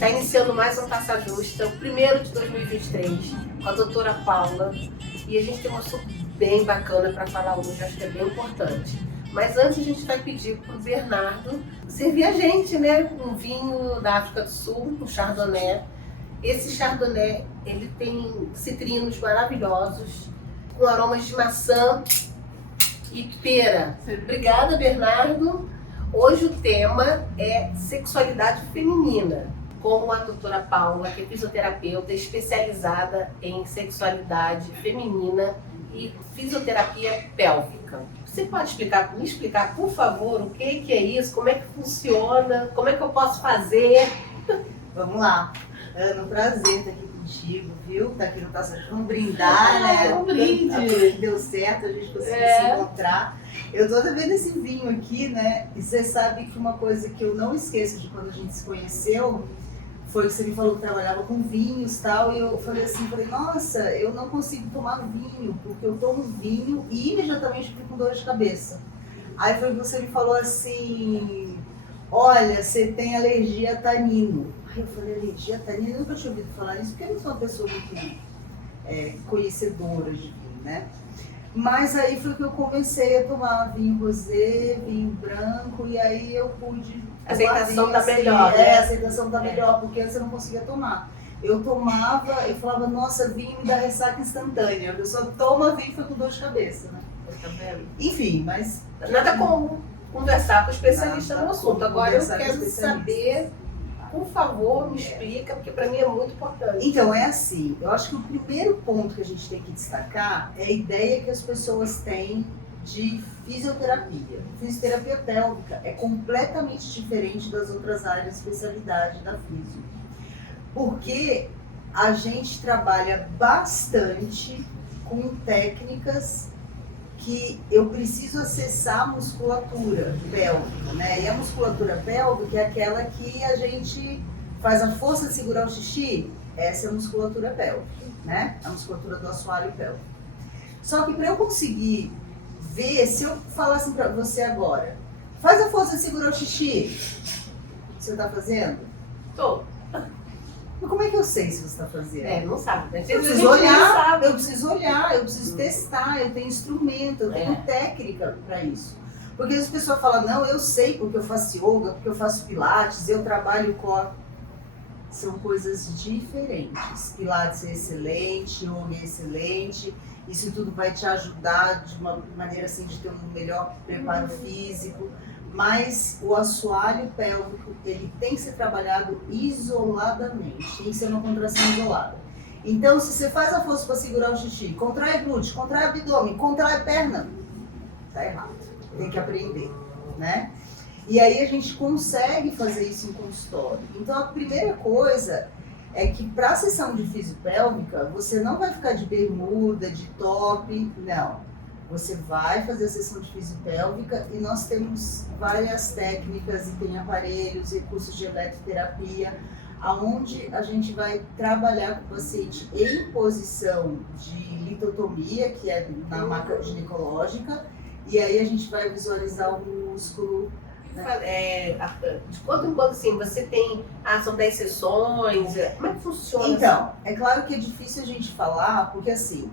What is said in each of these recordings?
está iniciando mais um Taça Justa, o primeiro de 2023, com a doutora Paula. E a gente tem um assunto bem bacana para falar hoje, acho que é bem importante. Mas antes a gente vai pedir para o Bernardo servir a gente, né? Um vinho da África do Sul, um Chardonnay. Esse Chardonnay, ele tem citrinos maravilhosos, com aromas de maçã e pera. Obrigada, Bernardo. Hoje o tema é sexualidade feminina, com a doutora Paula, que é fisioterapeuta especializada em sexualidade feminina e fisioterapia pélvica. Você pode me explicar, por favor, o que é isso, como é que funciona, como é que eu posso fazer? Vamos lá. Ana, um prazer estar aqui contigo, viu? Tá aqui no Taça Justa. Vamos brindar, né? Um brinde. Deu certo, a gente conseguiu se encontrar. Eu tô vendo esse vinho aqui, né? E você sabe que uma coisa que eu não esqueço de quando a gente se conheceu foi que você me falou que trabalhava com vinhos e tal. E eu falei assim, nossa, eu não consigo tomar vinho, porque eu tomo vinho e imediatamente fico com dor de cabeça. Aí foi que você me falou assim, olha, você tem alergia a tanino. Aí eu falei, alergia a tanino? Eu nunca tinha ouvido falar isso, porque eu não sou uma pessoa muito conhecedora de vinho, né? Mas aí foi que eu comecei a tomar vinho rosé, vinho branco, e aí eu pude... A aceitação tá assim, melhor, né? A aceitação tá melhor, porque antes eu não conseguia tomar. Eu tomava e falava, nossa, vinho me dá ressaca instantânea. A pessoa toma vinho e foi com dor de cabeça, né? Tá vendo? Enfim, mas... Nada como conversar com o especialista no assunto. Agora eu Conversar com quero saber, por favor, me explica, porque para mim é muito importante. Então, é assim, eu acho que o primeiro ponto que a gente tem que destacar é a ideia que as pessoas têm de fisioterapia. Fisioterapia pélvica é completamente diferente das outras áreas de especialidade da fisio. Porque a gente trabalha bastante com técnicas que eu preciso acessar a musculatura pélvica, né? E a musculatura pélvica é aquela que a gente faz a força de segurar o xixi, essa é a musculatura pélvica, né? A musculatura do assoalho pélvico. Só que para eu conseguir ver, se eu falar assim para você agora, faz a força de segurar o xixi, você tá fazendo? Tô. Mas como é que eu sei se você está fazendo? Não sabe. Né? Eu preciso olhar, eu preciso testar, eu tenho instrumento, eu tenho técnica para isso. Porque as pessoas falam, não, eu sei porque eu faço yoga, porque eu faço pilates, eu trabalho com... São coisas diferentes. Pilates é excelente, yoga é excelente, isso tudo vai te ajudar de uma maneira assim de ter um melhor preparo físico. Mas o assoalho pélvico, ele tem que ser trabalhado isoladamente, tem que ser uma contração isolada. Então, se você faz a força para segurar o xixi, contrai glúteo, contrai abdômen, contrai perna, tá errado. Tem que aprender, né? E aí a gente consegue fazer isso em consultório. Então, a primeira coisa é que para a sessão de fisiopélvica, você não vai ficar de bermuda, de top, não. Você vai fazer a sessão de fisiopélvica e nós temos várias técnicas e tem aparelhos, recursos de eletroterapia, aonde a gente vai trabalhar com o paciente em posição de litotomia, que é na maca ginecológica, e aí a gente vai visualizar o músculo. Né? De quando em quando, assim, você tem... são 10 sessões, como é que funciona? Então, é claro que é difícil a gente falar, porque assim,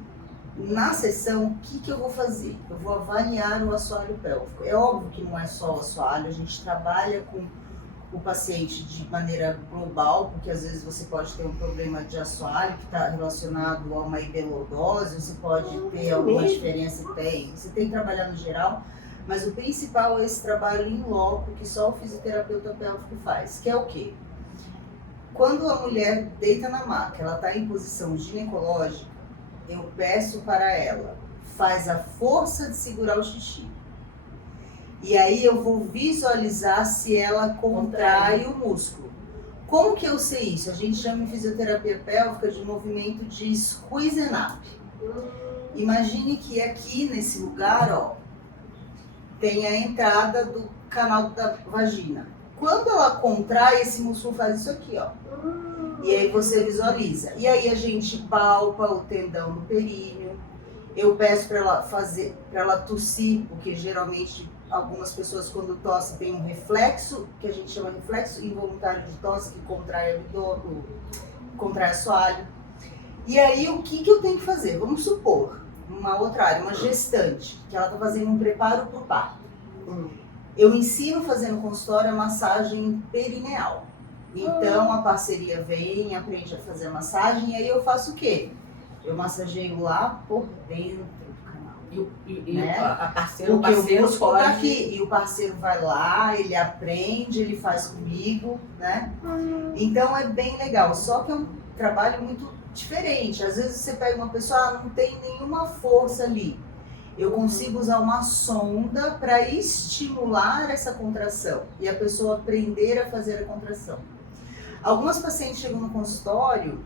na sessão, o que eu vou fazer? Eu vou avaliar o assoalho pélvico. É óbvio que não é só o assoalho, a gente trabalha com o paciente de maneira global, porque às vezes você pode ter um problema de assoalho que está relacionado a uma hiperlordose, você pode ter alguma diferença, você tem que trabalhar no geral, mas o principal é esse trabalho in loco que só o fisioterapeuta pélvico faz, que é o quê? Quando a mulher deita na maca, ela está em posição ginecológica, eu peço para ela, faz a força de segurar o xixi. E aí eu vou visualizar se ela contrai o músculo. Como que eu sei isso? A gente chama em fisioterapia pélvica de movimento de squeeze and up. Imagine que aqui nesse lugar, ó, tem a entrada do canal da vagina. Quando ela contrai, esse músculo faz isso aqui, ó. E aí você visualiza. E aí a gente palpa o tendão no períneo. Eu peço para ela tossir, porque geralmente algumas pessoas quando tosse tem um reflexo, que a gente chama de reflexo involuntário de tosse, que contrai o abdômen, contrai assoalho. E aí o que eu tenho que fazer? Vamos supor, uma outra área, uma gestante, que ela está fazendo um preparo para o parto. Eu ensino a fazer no consultório a massagem perineal. Então a parceria vem, aprende a fazer a massagem, e aí eu faço o quê? Eu massageio lá por dentro do canal. Né? A parceira, porque o músculo pode... tá aqui, e o parceiro vai lá, ele aprende, ele faz comigo, né? Então é bem legal, só que é um trabalho muito diferente. Às vezes você pega uma pessoa, não tem nenhuma força ali. Eu consigo usar uma sonda para estimular essa contração e a pessoa aprender a fazer a contração. Algumas pacientes chegam no consultório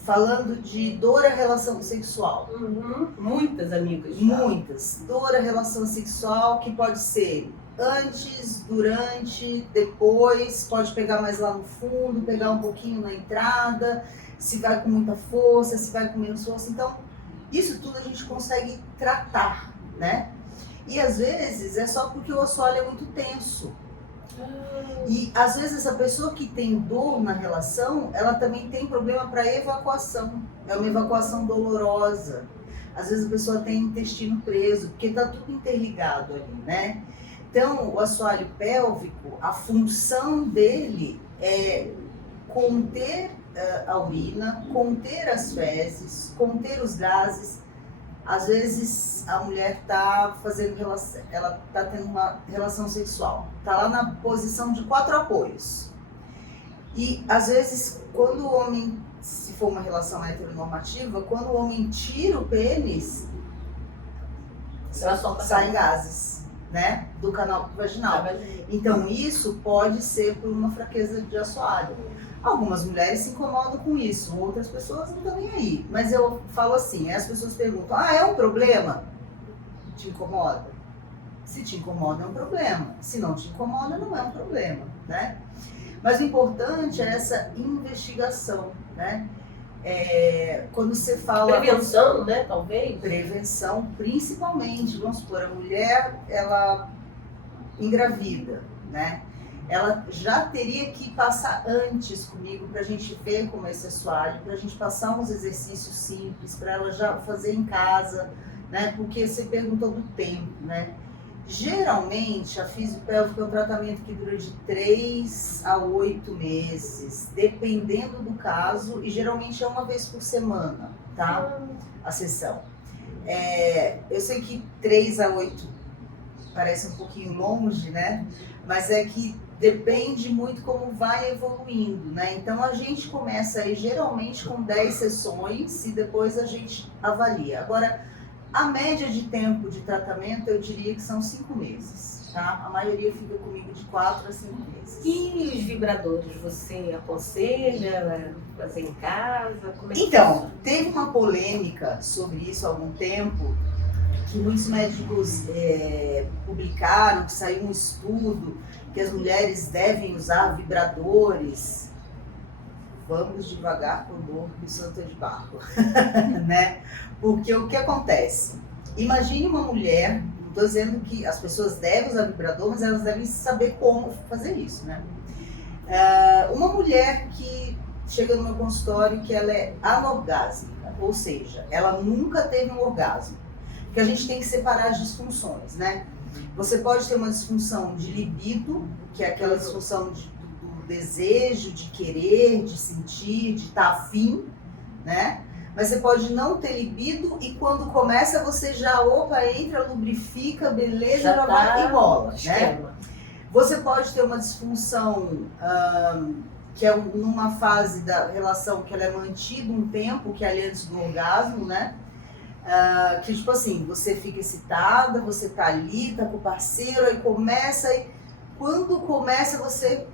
falando de dor à relação sexual. Muitas amigas. Muitas. Dor à relação sexual, que pode ser antes, durante, depois, pode pegar mais lá no fundo, pegar um pouquinho na entrada, se vai com muita força, se vai com menos força. Então, isso tudo a gente consegue tratar, né? E às vezes é só porque o assoalho é muito tenso. E às vezes essa pessoa que tem dor na relação, ela também tem problema para evacuação. É uma evacuação dolorosa. Às vezes a pessoa tem intestino preso, porque está tudo interligado ali, né? Então, o assoalho pélvico, a função dele é conter a urina, conter as fezes, conter os gases. Às vezes a mulher está fazendo relação, ela está tendo uma relação sexual, está lá na posição de 4 apoios. E às vezes, quando o homem, se for uma relação heteronormativa, quando o homem tira o pênis, saem gases, né, do canal vaginal. Então isso pode ser por uma fraqueza de assoalho. Algumas mulheres se incomodam com isso, outras pessoas não estão nem aí. Mas eu falo assim, as pessoas perguntam, é um problema? Te incomoda? Se te incomoda é um problema, se não te incomoda não é um problema, né? Mas o importante é essa investigação, né? Quando você fala... Prevenção, né, talvez? Prevenção, principalmente, vamos supor, a mulher, ela engravida, né? Ela já teria que passar antes comigo para a gente ver como é esse assoalho, para a gente passar uns exercícios simples, para ela já fazer em casa, né? Porque você perguntou do tempo, né? Geralmente, a fisiopélvica é um tratamento que dura de 3 a 8 meses, dependendo do caso, e geralmente é uma vez por semana, tá? A sessão. Eu sei que 3 a 8 parece um pouquinho longe, né? Mas é que depende muito como vai evoluindo, né? Então a gente começa aí geralmente com 10 sessões e depois a gente avalia. Agora, a média de tempo de tratamento eu diria que são 5 meses, tá? A maioria fica comigo de 4 a 5 meses. E os vibradores, você aconselha fazer em casa? Como é que então, funciona? teve uma polêmica sobre isso há algum tempo, que muitos médicos publicaram, que saiu um estudo que as mulheres devem usar vibradores. Vamos devagar por dor do santo de barro, né? Porque o que acontece? Imagine uma mulher, não estou dizendo que as pessoas devem usar vibrador, mas elas devem saber como fazer isso, né? Uma mulher que chega no meu consultório que ela é anorgásmica, ou seja, ela nunca teve um orgasmo. Porque a gente tem que separar as disfunções, né? Você pode ter uma disfunção de libido, que é aquela disfunção do desejo, de querer, de sentir, de estar afim, né? Mas você pode não ter libido e quando começa você já, entra, lubrifica, beleza, já vai e rola, né? Você pode ter uma disfunção que é numa fase da relação que ela é mantida um tempo, que é ali antes do orgasmo, né? Que tipo assim, você fica excitada, você tá ali, tá com o parceiro, aí começa, e quando começa você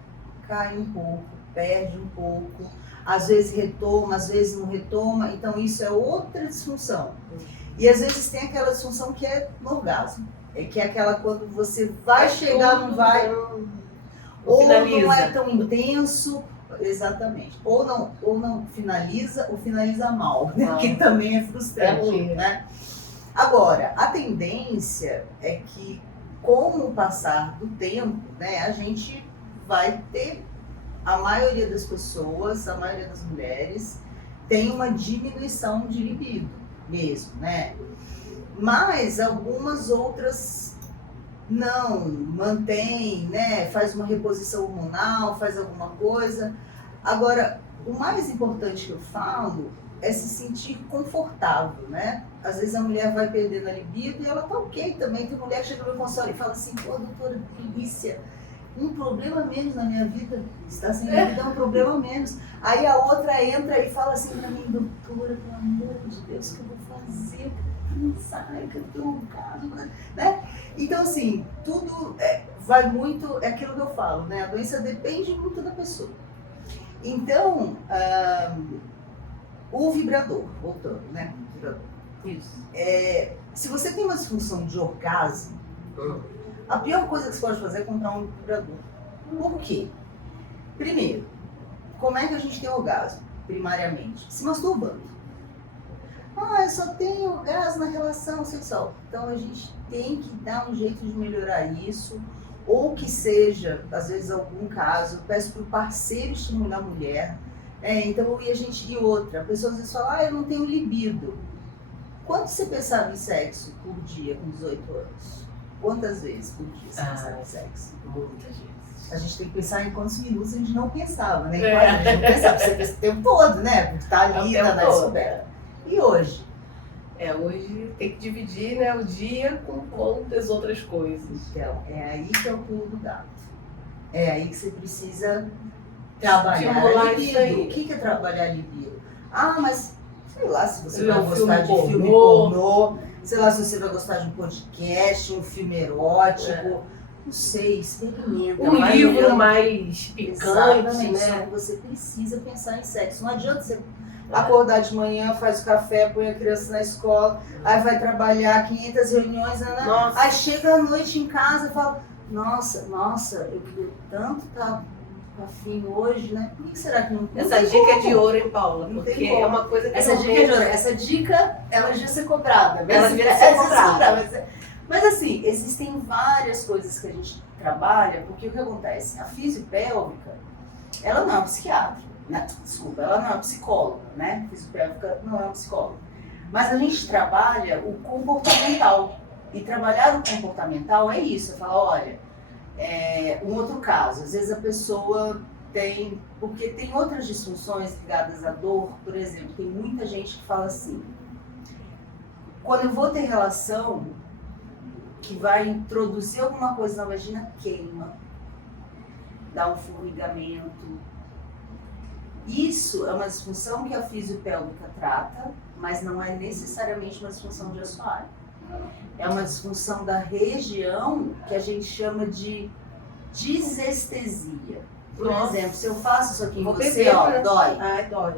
cai um pouco, perde um pouco, às vezes retoma, às vezes não retoma, então isso é outra disfunção. E às vezes tem aquela disfunção que é no orgasmo, que é aquela quando você vai chegar, não vai, ou não é tão intenso. Exatamente. Ou não finaliza, ou finaliza mal, né? Que também é frustrante, né? Agora, a tendência é que, com o passar do tempo, né, a gente vai ter, a maioria das pessoas, a maioria das mulheres, tem uma diminuição de libido mesmo, né? Mas algumas outras não, mantém, né? Faz uma reposição hormonal, faz alguma coisa. Agora, o mais importante que eu falo é se sentir confortável, né? Às vezes a mulher vai perdendo a libido e ela tá ok também. Tem mulher que chega no meu consultório e fala assim, pô, doutora, que delícia, um problema menos na minha vida, está sem libido é um problema menos. Aí a outra entra e fala assim pra mim, doutora, pelo amor de Deus, o que eu vou fazer? Não sai, que eu tenho um caso, né? Então, assim, tudo vai muito, é aquilo que eu falo, né? A doença depende muito da pessoa. Então, o vibrador, voltando, né? O vibrador. Isso. Se você tem uma disfunção de orgasmo, a pior coisa que você pode fazer é comprar um vibrador. Por quê? Primeiro, como é que a gente tem orgasmo, primariamente? Se masturbando. Eu só tenho orgasmo na relação sexual. Então a gente tem que dar um jeito de melhorar isso, ou que seja, às vezes, algum caso, peço para o parceiro estimular a mulher. Então, e outra, a pessoa às vezes fala, eu não tenho libido. Quanto você pensava em sexo por dia com 18 anos? Quantas vezes por dia você pensava em sexo? Muitas vezes. A gente tem que pensar em quantos minutos a gente não pensava, né? A gente não pensava, você pensa o tempo todo, né? Porque tá ali, tá na descoberta. E hoje? Hoje tem que dividir, né, o dia com quantas outras coisas. Então, é aí que é o pulo do gato. É aí que você precisa trabalhar a libido. O que é trabalhar a libido? Mas sei lá se você vai gostar de filme pornô, sei lá se você vai gostar de um podcast, um filme erótico. Não sei, experimenta. Um livro mais picante, exatamente, né? só que você precisa pensar em sexo. Não adianta você acordar de manhã, faz o café, põe a criança na escola, aí vai trabalhar 500 reuniões, aí chega à noite em casa e fala, nossa, eu queria tanto estar afim hoje, né? Por que será que não tem? Essa dica é de ouro, hein, Paula? Porque é uma coisa que essa dica é de ouro. Essa dica, ela devia ser cobrada. Ela devia ser cobrada. Mas assim, existem várias coisas que a gente trabalha, porque o que acontece? A fisiopélvica, ela não é uma psiquiatra. Desculpa, ela não é uma psicóloga, né? Fisiopélvica não é uma psicóloga. Mas a gente trabalha o comportamental. E trabalhar o comportamental é isso. Você fala, olha, um outro caso, às vezes a pessoa tem... Porque tem outras disfunções ligadas à dor, por exemplo, tem muita gente que fala assim, quando eu vou ter relação que vai introduzir alguma coisa na vagina, queima, dá um formigamento. Isso é uma disfunção que a fisiopélvica trata, mas não é necessariamente uma disfunção de assoalho. É uma disfunção da região que a gente chama de disestesia. Por exemplo, se eu faço isso aqui em você, dói. Dói.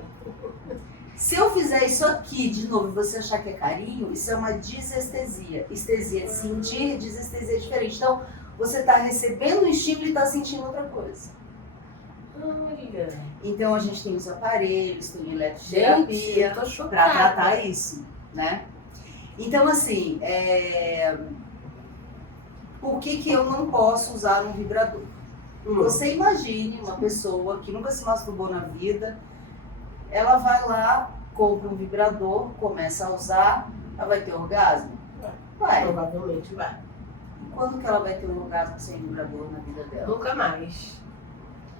Se eu fizer isso aqui de novo e você achar que é carinho, isso é uma disestesia. Estesia de sentir, disestesia é diferente. Então, você está recebendo um estímulo e está sentindo outra coisa. Então, a gente tem os aparelhos, tem eletroterapia para tratar isso, né? Então, assim, por que eu não posso usar um vibrador? Você imagine uma pessoa que nunca se masturbou na vida, ela vai lá, compra um vibrador, começa a usar, ela vai ter orgasmo? Vai. Provavelmente vai. E quando que ela vai ter um orgasmo sem vibrador na vida dela? Nunca mais.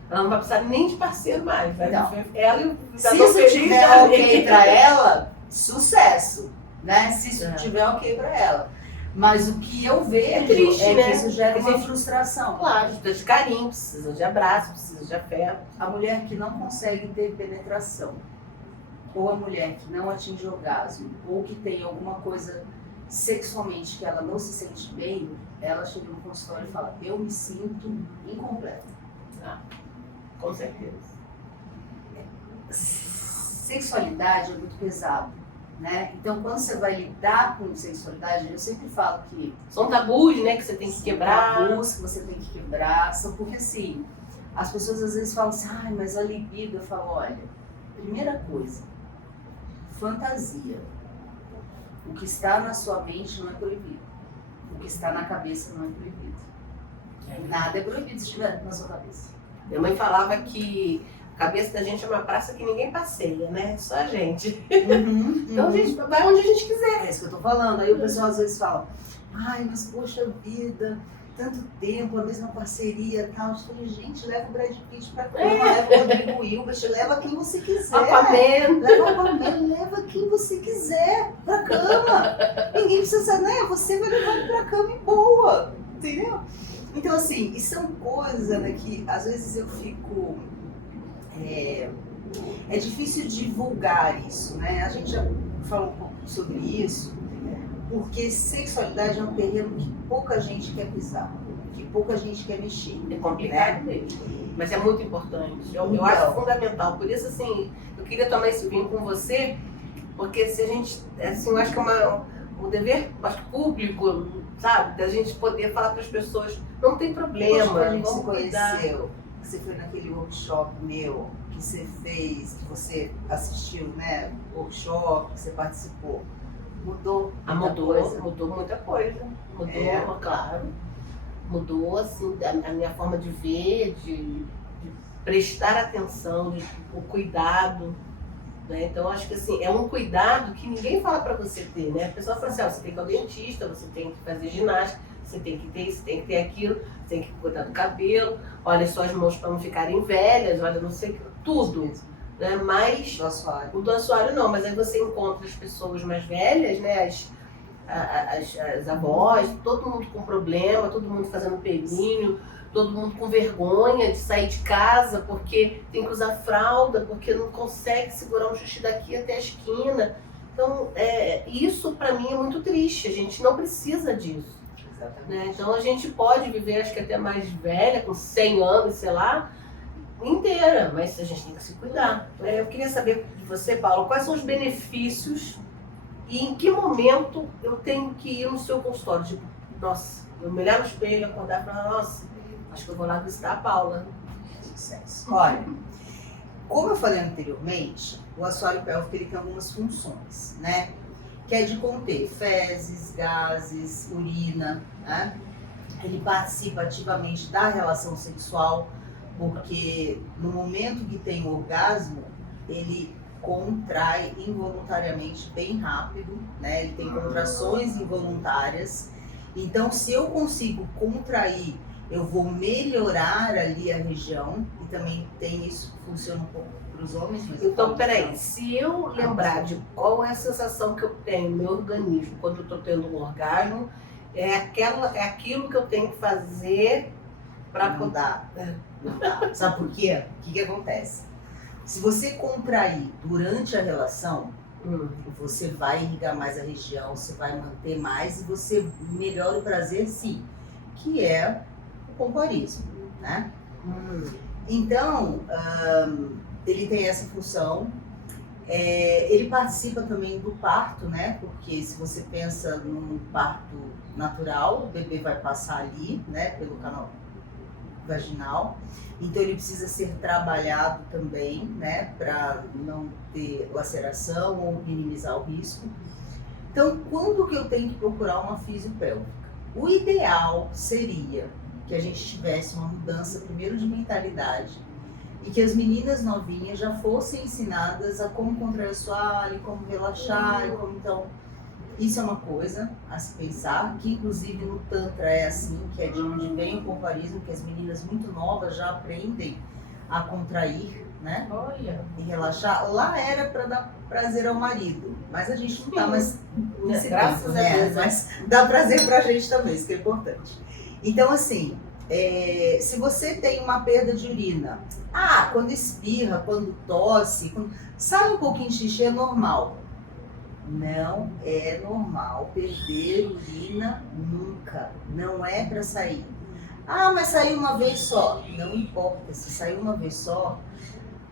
Ela não vai precisar nem de parceiro mais. Vai Não. Ela e o se isso tiver ok pra ela, sucesso, né? Se isso tiver ok pra ela. Mas o que eu vejo triste, né? que isso gera uma frustração. Claro, precisa de carinho, precisa de abraço, precisa de afeto. A mulher que não consegue ter penetração, ou a mulher que não atinge orgasmo, ou que tem alguma coisa sexualmente que ela não se sente bem, ela chega no consultório e fala, eu me sinto incompleta. Com certeza. Sexualidade é muito pesado, né? Então, quando você vai lidar com sexualidade, eu sempre falo que são tabus, né, que você tem que quebrar. Tabus que você tem que quebrar, são porque assim, as pessoas às vezes falam assim, mas a libido, eu falo, olha, primeira coisa, fantasia. O que está na sua mente não é proibido. O que está na cabeça não é proibido. Nada é proibido se estiver na sua cabeça. Minha mãe falava que a cabeça da gente é uma praça que ninguém passeia, né? Só a gente. Então a gente vai onde a gente quiser. É isso que eu tô falando. Aí o pessoal às vezes fala, ai, mas poxa vida, tanto tempo, a mesma parceria e tal. Eu falei, gente, leva o Brad Pitt pra cama, leva o Rodrigo Hilbert, leva quem você quiser. Aquaman. Leva o Aquaman, leva quem você quiser pra cama. Ninguém precisa, né? Você vai levar ele pra cama e boa, entendeu? Então, assim, e são coisas, Ana, que às vezes eu fico... É difícil divulgar isso, né? A gente já falou um pouco sobre isso, porque sexualidade é um terreno que pouca gente quer pisar, que pouca gente quer mexer. É complicado mesmo, mas é muito importante. Eu acho fundamental. Por isso, assim, eu queria tomar esse vinho com você, porque se a gente, assim, eu acho que é um dever, acho que público, sabe, da gente poder falar para as pessoas, não tem problema, Poxa, a gente se vamos cuidar. conheceu, você foi naquele workshop meu, que você fez, que você assistiu, né? Workshop, que você participou. Mudou muita coisa? Mudou muita coisa. Mudou, claro. Mudou, assim, a minha forma de ver, de prestar atenção, o cuidado. Né? Então, acho que assim, é um cuidado que ninguém fala para você ter, né? A pessoa fala assim, você tem que ir ao dentista, você tem que fazer ginástica, você tem que ter isso, tem que ter aquilo, você tem que cuidar do cabelo, olha suas mãos para não ficarem velhas, olha não sei o que, tudo. Né? Mas o do assoalho não, mas aí você encontra as pessoas mais velhas, né? As avós, todo mundo com problema, todo mundo fazendo pelinho, todo mundo com vergonha de sair de casa porque tem que usar fralda, porque não consegue segurar um xixi daqui até a esquina. Então, isso para mim é muito triste, a gente não precisa disso. Né? Então a gente pode viver, acho que até mais velha, com 100 anos, sei lá, inteira, mas a gente tem que se cuidar. Eu queria saber de você, Paulo, quais são os benefícios e em que momento eu tenho que ir no seu consultório? Tipo, nossa, eu me olhar no espelho, acordar e falar, nossa, acho que eu vou lá visitar a Paula. Sucesso. Olha, como eu falei anteriormente, o assoalho pélvico ele tem algumas funções, né? Que é de conter fezes, gases, urina, né? Ele participa ativamente da relação sexual, porque no momento que tem o orgasmo, ele contrai involuntariamente bem rápido, né? Ele tem contrações involuntárias. Então, se eu consigo contrair, eu vou melhorar ali a região, e também tem isso, funciona um pouco para os homens. Mas então, peraí, se eu lembrar de qual é a sensação que eu tenho no meu organismo quando eu estou tendo um orgasmo, é aquilo que eu tenho que fazer para... Não dá. Não dá. Sabe por quê? O que acontece? Se você contrair durante a relação, você vai irrigar mais a região, você vai manter mais e você melhora o prazer, sim, que é o pompoarismo, né? Então, ele tem essa função. Ele participa também do parto, né? Porque se você pensa num parto natural, o bebê vai passar ali, né? Pelo canal vaginal. Então ele precisa ser trabalhado também, né? Para não ter laceração ou minimizar o risco. Então, quando que eu tenho que procurar uma fisiopélvica? O ideal seria que a gente tivesse uma mudança primeiro de mentalidade e que as meninas novinhas já fossem ensinadas a como contrair o assoalho, como relaxar, e como então... Isso é uma coisa a se pensar, que inclusive no Tantra é assim, que é de onde vem o pompoarismo, que as meninas muito novas já aprendem a contrair, né? Olha. E relaxar. Lá era para dar prazer ao marido, mas a gente não tá mais nesse Graças tempo, a né? Deus. Mas dá prazer pra gente também, isso que é importante. Então, assim, se você tem uma perda de urina, quando espirra, quando tosse, sai um pouquinho de xixi é normal. Não é normal perder urina nunca, não é para sair. Mas saiu uma vez só. Não importa, se saiu uma vez só,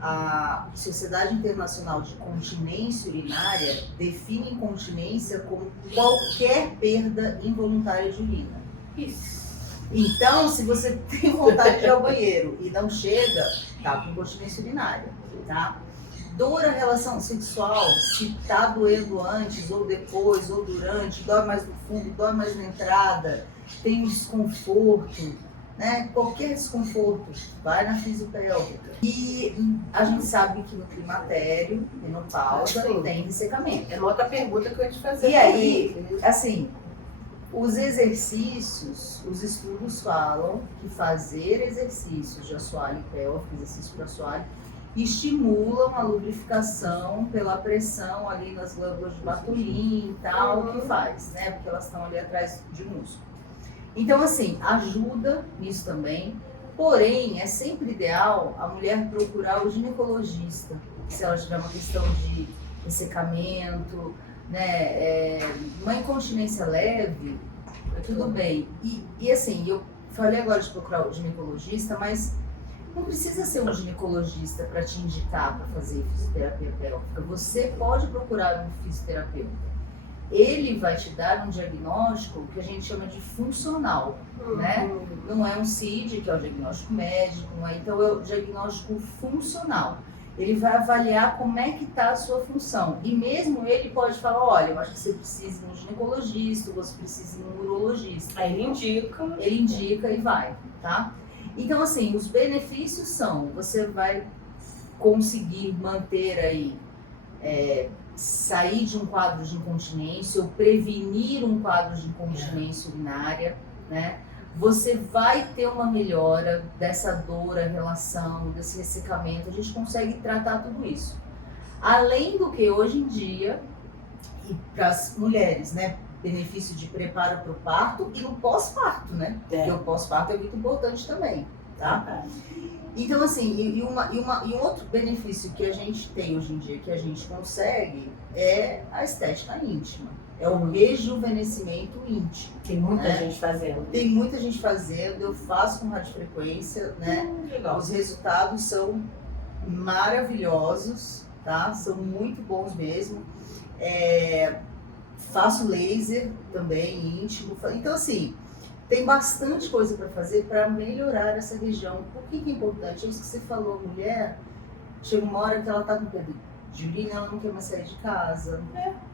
a Sociedade Internacional de Continência Urinária define incontinência como qualquer perda involuntária de urina. Isso. Então, se você tem vontade de ir ao banheiro e não chega, tá com incontinência urinária, tá? dor à relação sexual, se tá doendo antes ou depois ou durante, dói mais no fundo, dói mais na entrada, tem um desconforto, né? Qualquer desconforto, vai na fisiopélvica. E a gente sabe que no climatério, menopausa, tem ressecamento. É uma outra pergunta que eu ia te fazer. E aí, assim, os exercícios, os estudos falam que fazer exercícios de assoalho pélvico, exercício para assoalho, estimulam a lubrificação pela pressão ali nas glândulas de Bartolin e tal, que faz, né? Porque elas estão ali atrás de músculo. Então, assim, ajuda nisso também. Porém, é sempre ideal a mulher procurar o ginecologista, se ela tiver uma questão de ressecamento, né? Uma incontinência leve, tudo bem. E assim, eu falei agora de procurar o ginecologista, mas não precisa ser um ginecologista para te indicar para fazer fisioterapia pélvica. Você pode procurar um fisioterapeuta. Ele vai te dar um diagnóstico que a gente chama de funcional, né? Não é um CID, que é o diagnóstico médico, não é? Então é o diagnóstico funcional. Ele vai avaliar como é que está a sua função. E mesmo ele pode falar, olha, eu acho que você precisa de um ginecologista, você precisa de um urologista. Aí ele indica. Ele indica e vai, tá? Então, assim, os benefícios são, você vai conseguir manter aí, sair de um quadro de incontinência ou prevenir um quadro de incontinência urinária, né? Você vai ter uma melhora dessa dor, a relação, desse ressecamento, a gente consegue tratar tudo isso. Além do que hoje em dia, e para as mulheres, né? Benefício de preparo para o parto e no pós-parto, né? Porque o pós-parto é muito importante também, tá? Então, assim, e um outro benefício que a gente tem hoje em dia, que a gente consegue, é a estética íntima. É o rejuvenescimento íntimo. Tem muita gente fazendo. Tem muita gente fazendo, eu faço com radiofrequência, né? Legal. Os resultados são maravilhosos, tá? São muito bons mesmo. Faço laser também, íntimo. Então, assim, tem bastante coisa para fazer para melhorar essa região. Por que é importante? É isso que você falou, mulher, chega uma hora que ela tá com medo de urina, ela não quer mais sair de casa.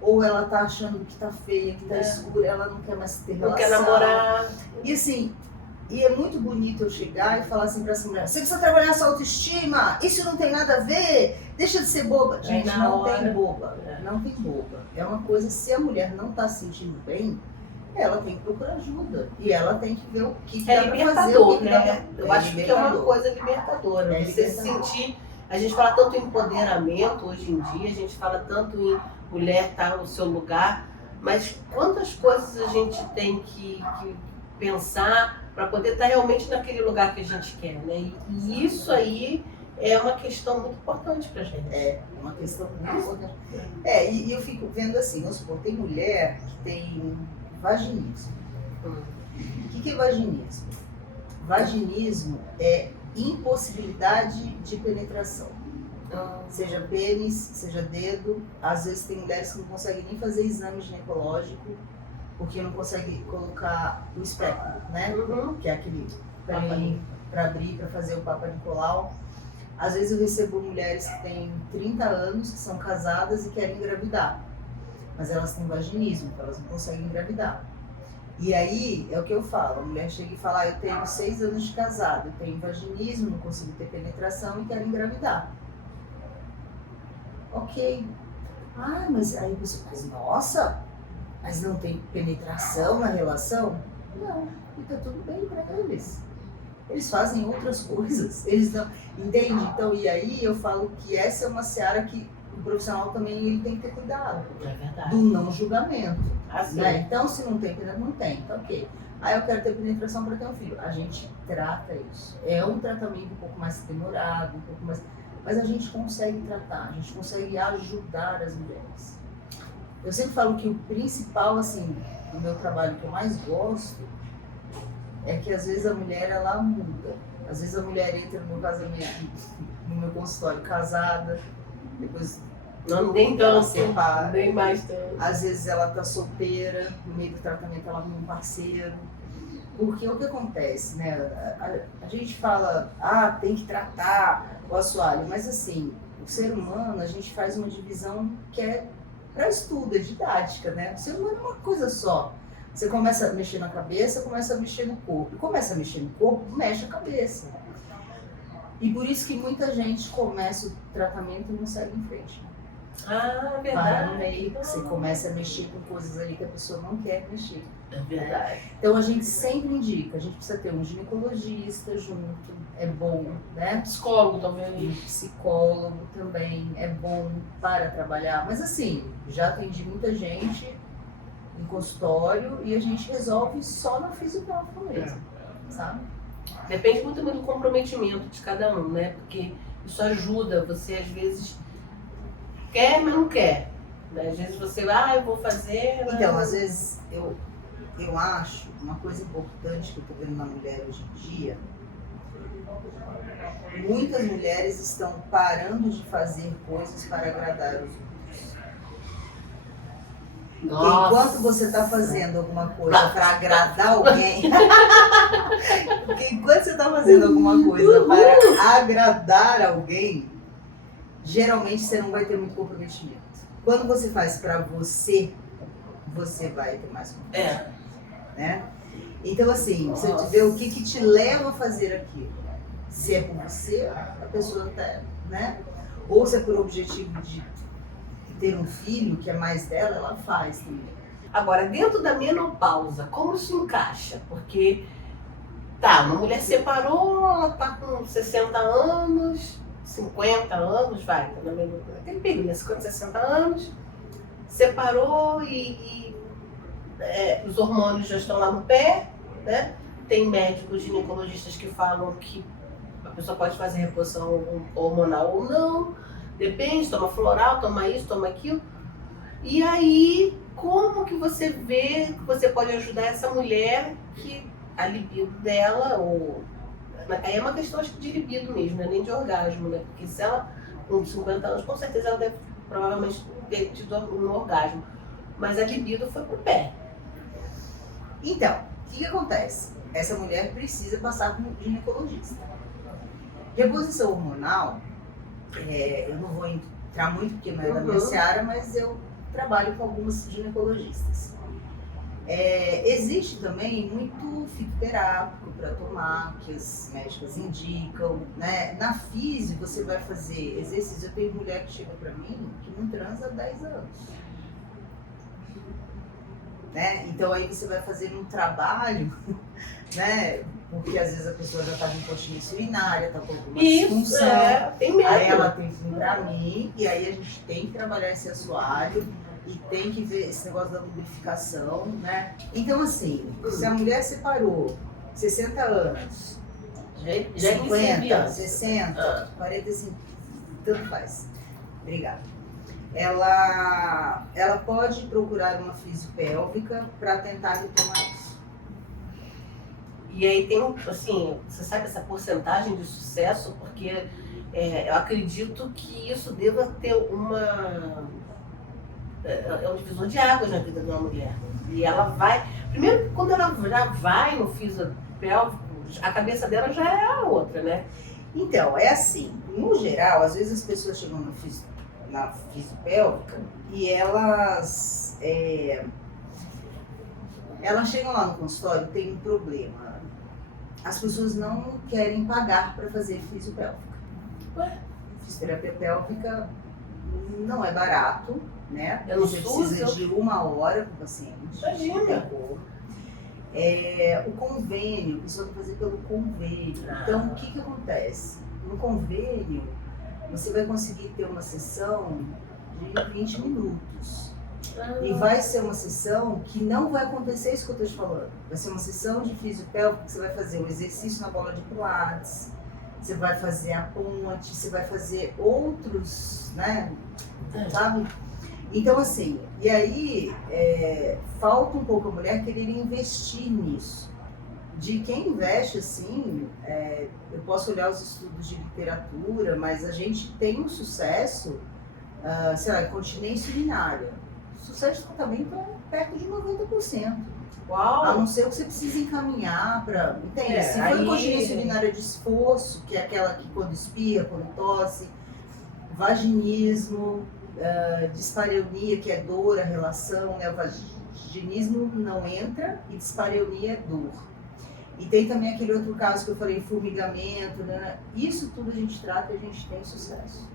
Ou ela tá achando que tá feia, que tá escura, ela não quer mais ter relação. Não quer namorar. E assim, e é muito bonito eu chegar e falar assim para essa mulher, você precisa trabalhar sua autoestima, isso não tem nada a ver, deixa de ser boba. Gente, não tem boba, não tem boba. É uma coisa, se a mulher não tá se sentindo bem, ela tem que procurar ajuda. E ela tem que ver o que dá pra fazer. O que né? Eu acho que é uma coisa libertadora. Você se sentir. A gente fala tanto em empoderamento hoje em dia, a gente fala tanto em mulher estar no seu lugar, mas quantas coisas a gente tem que pensar para poder estar realmente naquele lugar que a gente quer, né? E isso aí é uma questão muito importante pra gente. É uma questão muito importante. E eu fico vendo assim, vamos supor, tem mulher que tem vaginismo. O que é vaginismo? Vaginismo é impossibilidade de penetração. Seja pênis, seja dedo. Às vezes tem mulheres que não conseguem nem fazer exame ginecológico porque não conseguem colocar o espectro, né? Que é aquele para abrir, para fazer o Papa Nicolau. Às vezes eu recebo mulheres que têm 30 anos, que são casadas e querem engravidar. Mas elas têm vaginismo, então elas não conseguem engravidar. E aí, é o que eu falo, a mulher chega e fala, eu tenho 6 anos de casado, eu tenho vaginismo, não consigo ter penetração e quero engravidar. Ok. Mas aí você faz, nossa, mas não tem penetração na relação? Não, fica tudo bem para eles. Eles fazem outras coisas, eles não... Entende? Então, e aí eu falo que essa é uma seara que o profissional também ele tem que ter cuidado. É verdade. Do não julgamento. Assim. Né? Então, se não tem penetração, não tem. Então, ok. Eu quero ter penetração para ter um filho. A gente trata isso. É um tratamento um pouco mais demorado, um pouco mais... Mas a gente consegue tratar, a gente consegue ajudar as mulheres. Eu sempre falo que o principal, assim, do meu trabalho que eu mais gosto é que às vezes a mulher, ela muda. Às vezes a mulher entra no meu casamento, no meu consultório casada, depois não nem tanto, separa. Nem mais tanto. Às vezes ela tá solteira, no meio do tratamento ela arruma um parceiro. Porque o que acontece, né? A gente fala, tem que tratar o assoalho, mas assim, o ser humano, a gente faz uma divisão que é para estudo, é didática, né? O ser humano é uma coisa só. Você começa a mexer na cabeça, começa a mexer no corpo. E começa a mexer no corpo, mexe a cabeça. E por isso que muita gente começa o tratamento e não segue em frente. Ah, Para no verdade. meio, você começa a mexer com coisas ali que a pessoa não quer mexer. É verdade. Então a gente sempre indica, a gente precisa ter um ginecologista junto, é bom, né? Psicólogo Um também. psicólogo também é bom para trabalhar. Mas assim, já atendi muita gente em consultório e a gente resolve só na fisioterapia mesmo, sabe? Depende muito também do comprometimento de cada um, né? Porque isso ajuda, você às vezes quer, mas não quer. Né? Às vezes você, eu vou fazer. Então, às vezes eu acho uma coisa importante que eu estou vendo na mulher hoje em dia, muitas mulheres estão parando de fazer coisas para agradar os outros. Nossa. Enquanto você está fazendo alguma coisa para agradar alguém, enquanto você está fazendo alguma coisa para agradar alguém, geralmente você não vai ter muito comprometimento. Quando você faz para você, você vai ter mais comprometimento. Né? Então, assim, você vê o que te leva a fazer aquilo. Se é por você, a pessoa tá, né? Ou se é por objetivo de ter um filho que é mais dela, ela faz também. Agora, dentro da menopausa, como isso encaixa? Porque, uma mulher separou, ela tá com 60 anos, 50 anos, vai, tá naquele período, 50, 60 anos, separou e os hormônios já estão lá no pé, né? Tem médicos ginecologistas que falam que a pessoa pode fazer reposição hormonal ou não, depende, toma floral, toma isso, toma aquilo. E aí, como que você vê que você pode ajudar essa mulher que a libido dela, aí é uma questão acho que de libido mesmo, não é nem de orgasmo, né? Porque se ela, com 50 anos, com certeza ela deve provavelmente ter tido um orgasmo. Mas a libido foi pro pé. Então, o que acontece? Essa mulher precisa passar por um ginecologista. Reposição hormonal, eu não vou entrar muito porque não é da minha seara, mas eu trabalho com algumas ginecologistas. Existe também muito fitoterápico para tomar, que as médicas indicam, né? Na físio, você vai fazer exercício. Eu tenho mulher que chega para mim que não transa há 10 anos. Né? Então aí você vai fazer um trabalho, né? Porque às vezes a pessoa já está com incontinência urinária, está com alguma disfunção. Tem medo. Aí ela tem que vir para mim e aí a gente tem que trabalhar esse assoalho e tem que ver esse negócio da lubrificação, né? Então assim, se a mulher separou 60 anos, Já 50, 60, 45, tanto faz. Obrigada. Ela pode procurar uma fisiopélvica para tentar retomar isso. E aí tem, assim, você sabe essa porcentagem de sucesso, porque eu acredito que isso deva ter é um divisor de águas na vida de uma mulher. E ela vai, primeiro quando ela já vai no fisiopélvico, a cabeça dela já é a outra, né? Então, é assim, no geral, às vezes as pessoas chegam na fisiopélvica e elas chegam lá no consultório e tem um problema. As pessoas não querem pagar para fazer fisiopélvica. Fisioterapia pélvica não é barato, né? Você precisa de 1 hora com o paciente. Imagina. O convênio, a pessoa vai fazer pelo convênio. Então, o que acontece? No convênio, você vai conseguir ter uma sessão de 20 minutos. E vai ser uma sessão que não vai acontecer isso que eu estou te falando. Vai ser uma sessão de fisiopélvico que você vai fazer um exercício na bola de pilates, você vai fazer a ponte, você vai fazer outros, né? Sabe? Então, assim, e aí falta um pouco a mulher querer investir nisso. De quem investe, assim, eu posso olhar os estudos de literatura, mas a gente tem um sucesso, sei lá, incontinência urinária. O sucesso de tratamento é perto de 90%. Uau! A não ser que você precise encaminhar para... Entende? Se for incontinência urinária de esforço, que é aquela que quando espirra, quando tosse, vaginismo, dispareunia, que é dor, a relação, né? O vaginismo não entra e dispareunia é dor. E tem também aquele outro caso que eu falei, formigamento, né? Isso tudo a gente trata e a gente tem sucesso.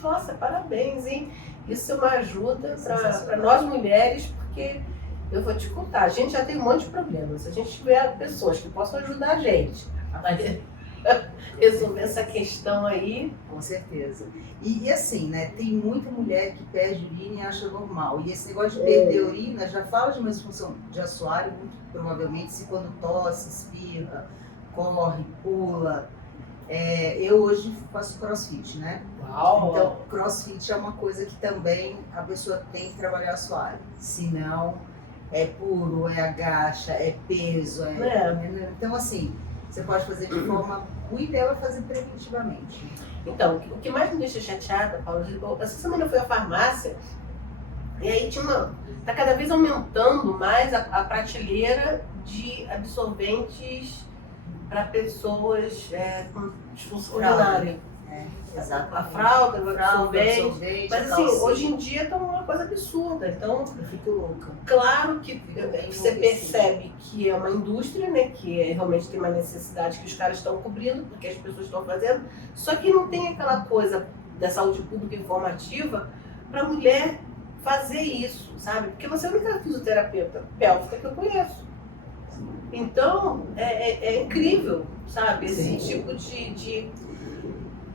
Nossa, parabéns, hein? Isso é uma ajuda para nós mulheres, porque eu vou te contar, a gente já tem um monte de problemas. Se a gente tiver pessoas que possam ajudar a gente a resolver essa questão aí. Com certeza. E assim, né? Tem muita mulher que perde urina e acha normal. E esse negócio de perder urina já fala de uma disfunção de assoalho, muito provavelmente, se quando tosse, espirra, corre, pula. Eu hoje faço crossfit, né? Uau. Então, crossfit é uma coisa que também a pessoa tem que trabalhar assoalho. Senão, é puro, é agacha, é peso. Então, assim, você pode fazer de forma... O ideal é fazer preventivamente. Então, o que mais me deixa chateada, Paula, essa semana eu fui à farmácia e aí tá cada vez aumentando mais a prateleira de absorventes para pessoas com disfunção urinária. Exato. A fralda, o absorvente. Mas assim, hoje em dia tá uma coisa absurda. Então, eu fico louca. Claro que você percebe que é uma indústria, né? Que realmente tem uma necessidade que os caras estão cobrindo, porque as pessoas estão fazendo. Só que não tem aquela coisa da saúde pública informativa para a mulher fazer isso, sabe? Porque você é a única fisioterapeuta pélvica que eu conheço. Então, é incrível, sabe? Esse tipo de...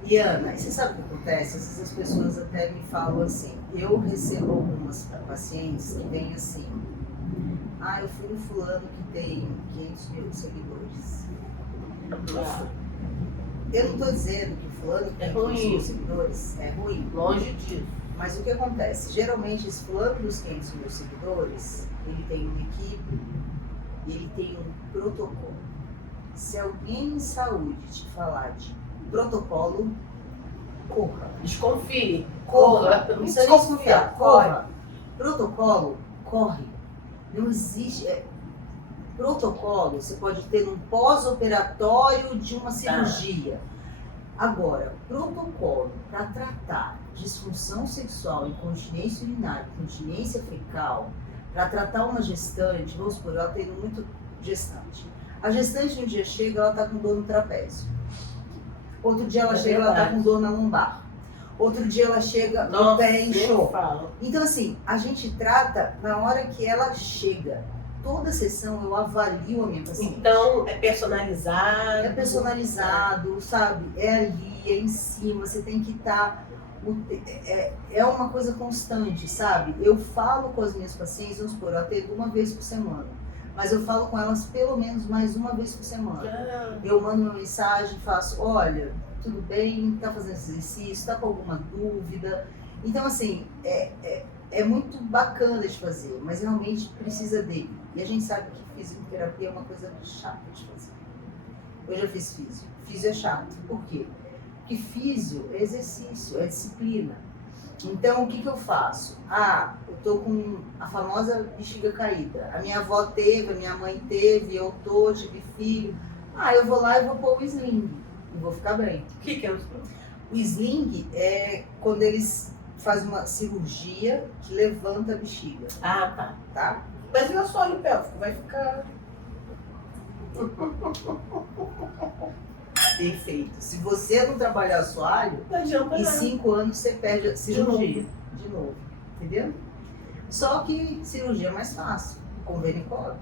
E Ana, você sabe o que acontece? Às vezes as pessoas até me falam assim, eu recebo algumas pacientes que vêm assim, eu fui no fulano que tem 500 mil seguidores. Eu não estou dizendo que o fulano que tem 500 mil seguidores é ruim. Longe disso. Mas o que acontece? Geralmente esse fulano dos 500 mil seguidores, ele tem uma equipe e ele tem um protocolo. Se alguém em saúde te falar de protocolo, corra. Desconfie. Corra. Não precisa desconfiar. Corra. Protocolo, corre. Não existe. Protocolo você pode ter num pós-operatório de uma cirurgia. Agora, protocolo para tratar disfunção sexual, incontinência urinária, incontinência fecal, para tratar uma gestante, vamos supor, ela tem muito gestante. A gestante um dia chega, ela está com dor no trapézio. Outro dia ela chega, ela tá com dor na lombar. Outro dia ela chega, o pé inchou. Então assim, a gente trata na hora que ela chega. Toda sessão eu avalio a minha paciente. Então, é personalizado. É personalizado, sabe? É ali, é em cima, você tem que estar... É uma coisa constante, sabe? Eu falo com as minhas pacientes, vamos supor, eu atendo uma vez por semana. Mas eu falo com elas pelo menos mais uma vez por semana. Eu mando uma mensagem, faço, olha, tudo bem, tá fazendo esse exercício, tá com alguma dúvida? Então, assim, é muito bacana de fazer, mas realmente precisa dele. E a gente sabe que fisioterapia é uma coisa chata de fazer. Eu já fiz físio. Físio é chato. Por quê? Porque físio é exercício, é disciplina. Então, o que eu faço? Eu tô com a famosa bexiga caída. A minha avó teve, a minha mãe teve, eu tive filho. Eu vou lá e vou pôr o sling e vou ficar bem. O que é o sling? O sling é quando eles fazem uma cirurgia que levanta a bexiga. Tá? Mas e o assoalho pélvico? Vai ficar... Perfeito. Se você não trabalhar assoalho, em 5 anos você perde a cirurgia. De novo. Entendeu? Só que cirurgia é mais fácil. Convênio cobre.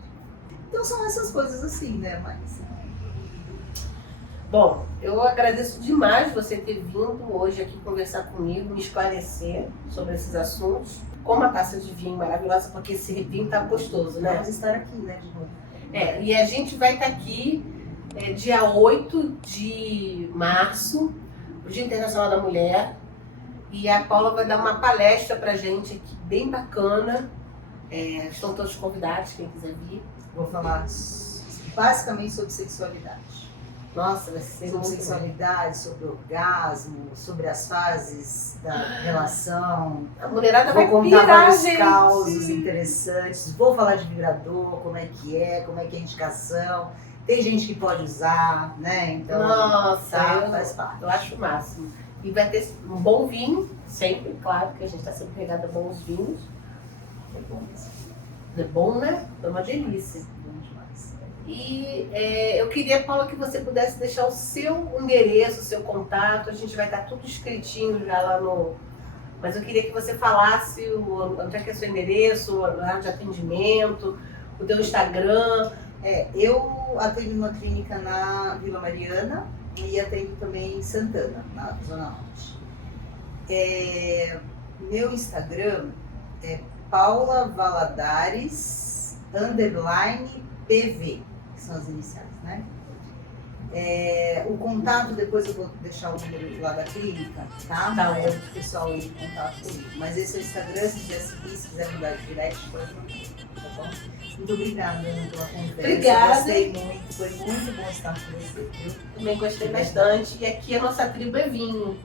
Então são essas coisas assim, né? Mas... Bom, eu agradeço demais você ter vindo hoje aqui conversar comigo, me esclarecer sobre esses assuntos. Com uma taça de vinho maravilhosa, porque esse vinho tá gostoso, né? Vamos estar aqui, né, de novo. E a gente vai estar aqui dia 8 de março, o Dia Internacional da Mulher, e a Paula vai dar uma palestra pra gente aqui, bem bacana. Estão todos convidados, quem quiser vir. Vou falar basicamente sobre sexualidade. Nossa, vai ser sobre sexualidade, sobre orgasmo, sobre as fases da relação. A mulherada vai contar pirar, vários gente. causos interessantes. Vou falar de vibrador, como é que é a indicação. Tem gente que pode usar, né? Então, nossa, faz parte. Eu acho o máximo. E vai ter um bom vinho, sempre, claro, que a gente está sempre regado a bons vinhos. É bom mesmo. É bom, né? É uma delícia. Bom demais. E eu queria, Paula, que você pudesse deixar o seu endereço, o seu contato. A gente vai estar tudo escritinho já lá no... Mas eu queria que você falasse onde é que é seu endereço, o horário de atendimento, o teu Instagram. Eu atendo uma clínica na Vila Mariana e atendo também em Santana, na Zona Norte. Meu Instagram é Paula Valadares _PV, que são as iniciais, né? O contato, depois eu vou deixar o número lá da clínica, tá? Tá. Aí o pessoal entra em contato comigo. Mas esse é o Instagram, se quiser seguir, se quiser mudar de direct, pode mandar, tá bom? Muito obrigada, Ana, pela conversa. Obrigada. Gostei muito, foi muito bom estar com você, viu? Também gostei bastante. E aqui a nossa tribo é vinho.